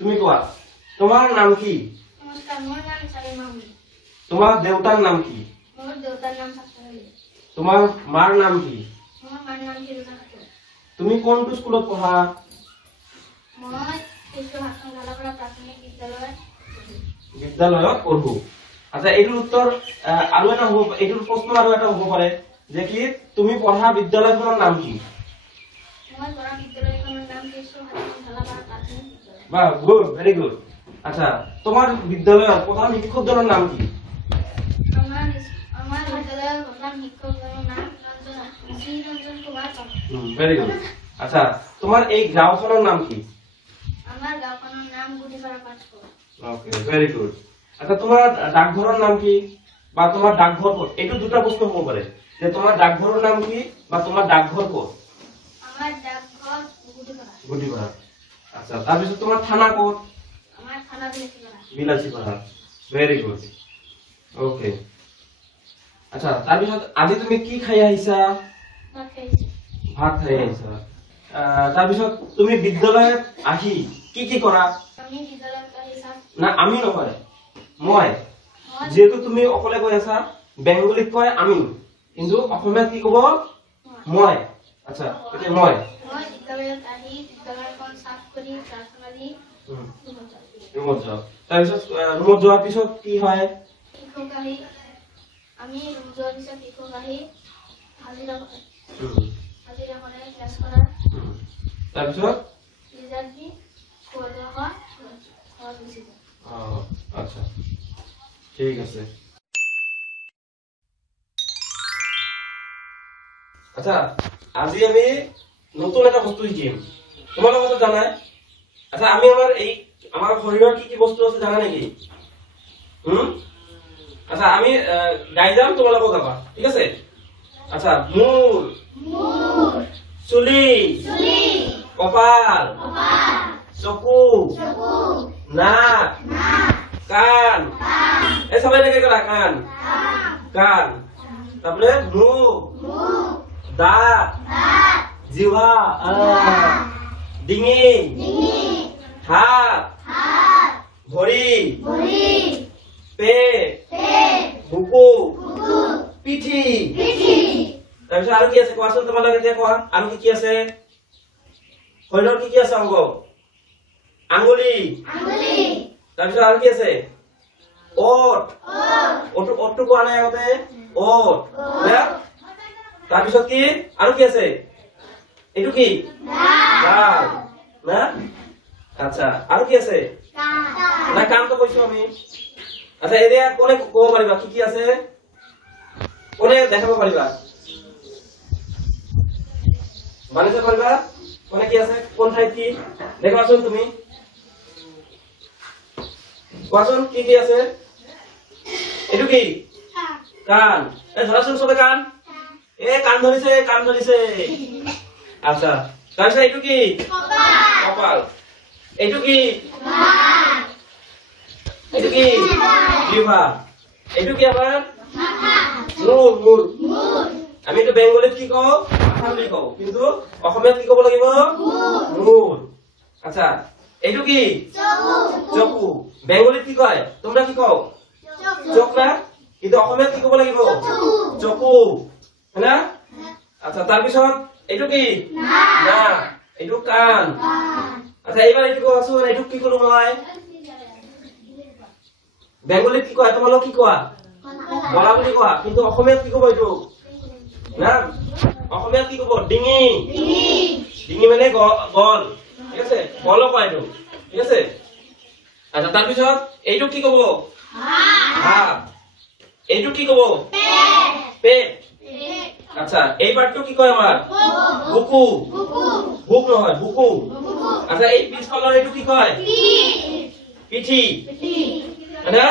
তুমি কোৱা তোমাৰ নাম কি? নমস্কাৰ, মোৰ নাম চালিমা মুনি। তোমাৰ দেউতাৰ নাম কি? মোৰ দেউতাৰ নাম সাতকালি। তোমাৰ মাৰ নাম কি? মোৰ মাৰ নাম ফিৰোজা খাতুন। তুমি কোনটো স্কুলত পঢ়া? মই শিশু হাছন ঝালাপাৰা প্ৰাথমিক বিদ্যালয়ত পঢ়ো। আচ্ছা এইটোৰ উত্তৰ আৰু এটা হ'ব, এইটোৰ প্ৰশ্ন আৰু এটা হ'ব পাৰে যে কি তুমি পঢ়া বিদ্যালয়খনৰ নাম কি? মই পঢ়া বিদ্যালয়খনৰ নাম শিশু হাছন ঝালাপাৰা প্ৰাথমিক বিদ্যালয়। বাহ, গুড, ভেৰি গুড। আচ্ছা তোমাৰ বিদ্যালয়ৰ প্ৰধান শিক্ষকজনৰ নাম কি? আমাৰ বিদ্যালয়ৰ প্ৰধান শিক্ষকজনৰ নাম ৰঞ্জন কুমাৰ পাল। Very good. আচ্ছা তোমাৰ এই গাঁওখনৰ নাম কি? আমাৰ গাঁওখনৰ নাম Gudipara Panchpur. Okay, very good. আচ্ছা তোমাৰ ডাকঘৰৰ নাম কি বা তোমাৰ ডাকঘৰ ক'ত? এইটো দুটা প্ৰশ্ন হ'ব পাৰে যে তোমাৰ ডাকঘৰৰ নাম কি বা তোমাৰ ডাকঘৰ ক'ত? আমাৰ ডাকঘৰ গুদিপাৰা। গুদিপাৰা। আচ্ছা তাৰপিছত তোমাৰ থানা ক'ত? আমাৰ থানা Bilasipara. Bilasipara. Very good. Okay. আচ্ছা তাৰপিছত আজি তুমি কি খাই আহিছা? ভাত খাইছো। ভাত খাই আহিছা। তাৰপিছত তুমি বিদ্যালয়ত আহি কি কি কৰা? আমি বিদ্যালয়ত আহি না আমি নহয়, মই। যেহেতু তুমি অকলে কৈ আছা, বেংগলীত কয় আমি, কিন্তু অসমীয়াত কি ক'ব? মই। আচ্ছা এতিয়া মই বিদ্যালয়ত আহি বিদ্যালয়খন সাফ কৰি প্ৰাৰ্থনা দি ৰুমত যাওঁ। তাৰপিছত ৰুমত যোৱাৰ পিছত কি হয়? শিক্ষক আহি আমি ৰুম যোৱাৰ পিছত শিক্ষক আহি হাজিৰা কৰে ক্লাছ কৰা। তাৰপিছত ৰিজাল্ট দি ঘৰত গুচি যায়। আচ্ছা ঠিক আছে। আচ্ছা আজি আমি নতুন এটা বস্তু শিকিম। তোমালোকে জানাই। আচ্ছা আমি আমাৰ শৰীৰৰ কি কি বস্তু আছে জানা নেকি? আচ্ছা আমি গাই যাম, তোমালোকেও গাবা, ঠিক আছে? আচ্ছা মূৰ, চুলি, কপাল, চকু, নাক, কাণ, এই সবাই এনেকে কৰা কাণ, কাণ, তাৰপৰে মুখ, দাঁত, জিহ্বা, ডিঙি, হাত, ভৰি, পেট, বুকু, পিঠি। তাৰপিছত আৰু কি আছে কোৱাচোন তোমালোকে এতিয়া কোৱা, আৰু কি কি আছে? শৰীৰৰ কি কি আছে অংগ? আঙুলি, তাৰপিছত আৰু কি আছে? ওঠ, ওঠটো কোৱা নাই আগতে? ওঠ, তাৰপিছত কি আৰু কি আছে? এইটো কি? গাল না? আচ্ছা আৰু কি আছে? না কামটো কৈছো আমি। আচ্ছা এতিয়া কোনে ক'ব পাৰিবা কি কি আছে? কোনে দেখাব পাৰিবা? বানিছে পাৰিবা? কোনে কি আছে? কোন ঠাইত কি দেখাবাচোন তুমি। কোৱাচোন কি কি আছে? এইটো কি? কাণ। ধৰাচোন চবে কাণ। কাণ ধৰিছে, কাণ ধৰিছে। আচ্ছা তাৰপিছত এইটো কি? কপাল। এইটো কি? এইটো কি? জিহ্বা। এইটো কি আমাৰ? মূৰ। আমি এইটো বেংগলীত কি কওঁ? মাথা বুলি কওঁ, কিন্তু অসমীয়াত কি ক'ব লাগিব? মূৰ। আচ্ছা এইটো কি? চকু। বেংগলীত কি কয়? তোমরা কি কও? চোখ না, কিন্তু অসমীয়াত কি ক'ব লাগিব? চকু, হয় না? আচ্ছা তাৰপিছত এইটো কি? নাক। এইটো কাণ। আচ্ছা এইবাৰ এইটো কোৱাচোন, এইটো কি কলো মই? বেংগলীত কি কয়? তোমালোক কি কোৱা? গলা বুলি কোৱা, কিন্তু অসমীয়াত কি ক'ব এইটো? না অসমীয়াত কি ক'ব? ডিঙি। ডিঙি মানে গল, ঠিক আছে? গল কয় এইটো, ঠিক আছে? আচ্ছা তাৰপিছত এইটো কি ক'ব? হাত। এইটো কি ক'ব? পেট। আচ্ছা এই পাৰ্টটো কি কয় আমাৰ? বুকু। বুক নহয়, বুকু। আচ্ছা এই পিছফালৰ এইটো কি কয়? পিঠি, হয় না?